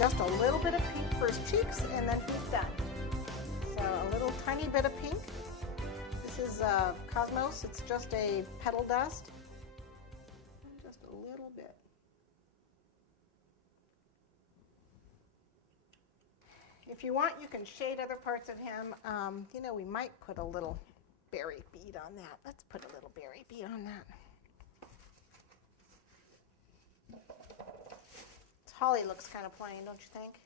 just a little bit of pink for his cheeks, and then he's done. So a little tiny bit of pink. This is Cosmos. It's just a petal dust. Just a little bit. If you want, you can shade other parts of him. You know, we might put a little berry bead on that. Let's put a little berry bead on that. Holly looks kind of plain, don't you think?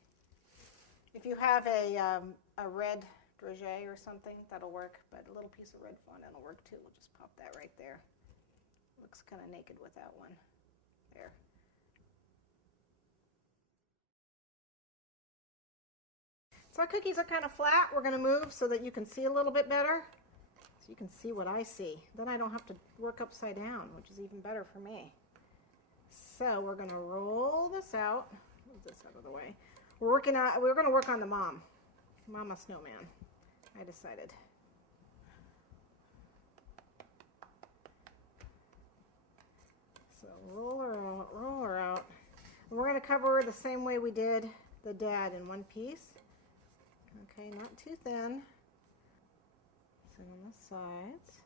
If you have a red dragée or something, that'll work, but a little piece of red fondant will work too. We'll just pop that right there. Looks kind of naked with that one. There. So our cookies are kind of flat. We're going to move so that you can see a little bit better. So you can see what I see. Then I don't have to work upside down, which is even better for me. So we're going to roll this out. Move this out of the way. We're going to work on the Mama Snowman, I decided. So roll her out, roll her out. And we're going to cover her the same way we did the dad in one piece. Okay, not too thin. So on the sides.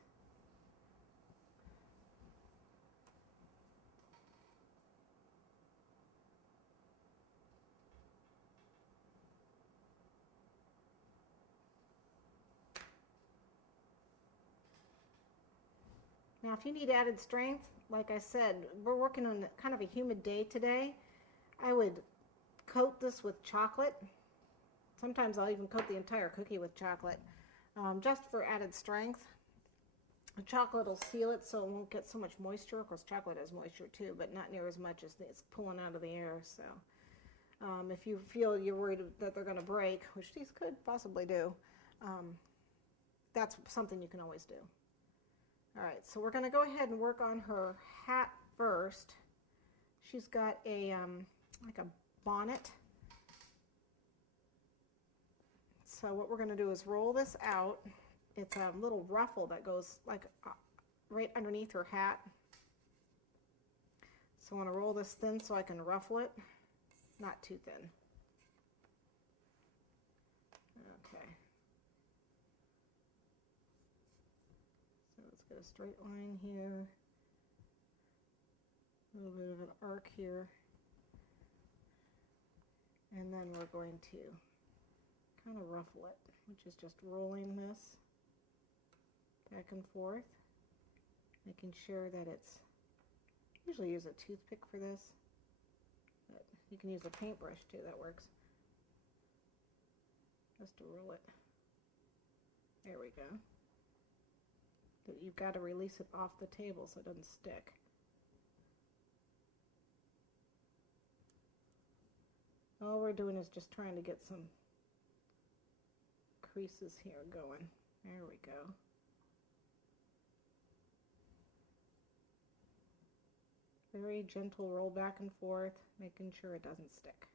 Now, if you need added strength, like I said, we're working on kind of a humid day today. I would coat this with chocolate. Sometimes I'll even coat the entire cookie with chocolate, just for added strength. The chocolate will seal it so it won't get so much moisture. Of course, chocolate has moisture too, but not near as much as it's pulling out of the air. So if you feel you're worried that they're going to break, which these could possibly do, that's something you can always do. All right, so we're going to go ahead and work on her hat first. She's got a like a bonnet. So what we're going to do is roll this out. It's a little ruffle that goes like right underneath her hat. So I want to roll this thin so I can ruffle it, not too thin. Okay. So let's get a straight line here. A little bit of an arc here. And then we're going to kind of ruffle it, which is just rolling this back and forth, making sure that it's, usually use a toothpick for this, but you can use a paintbrush too, that works, just to roll it. There we go. But you've got to release it off the table so it doesn't stick. All we're doing is just trying to get some creases here going. There we go. Very gentle roll back and forth, making sure it doesn't stick.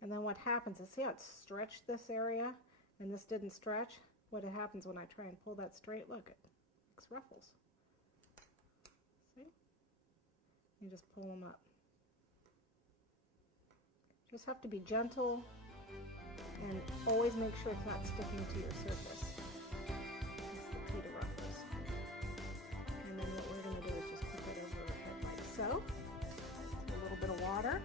And then what happens is, see how it stretched this area and this didn't stretch? What happens when I try and pull that straight, look, it makes ruffles. See? You just pull them up. Just have to be gentle and always make sure it's not sticking to your surface. That's the key to ruffles. And then what we're going to do is just put that over her head like so. A little bit of water.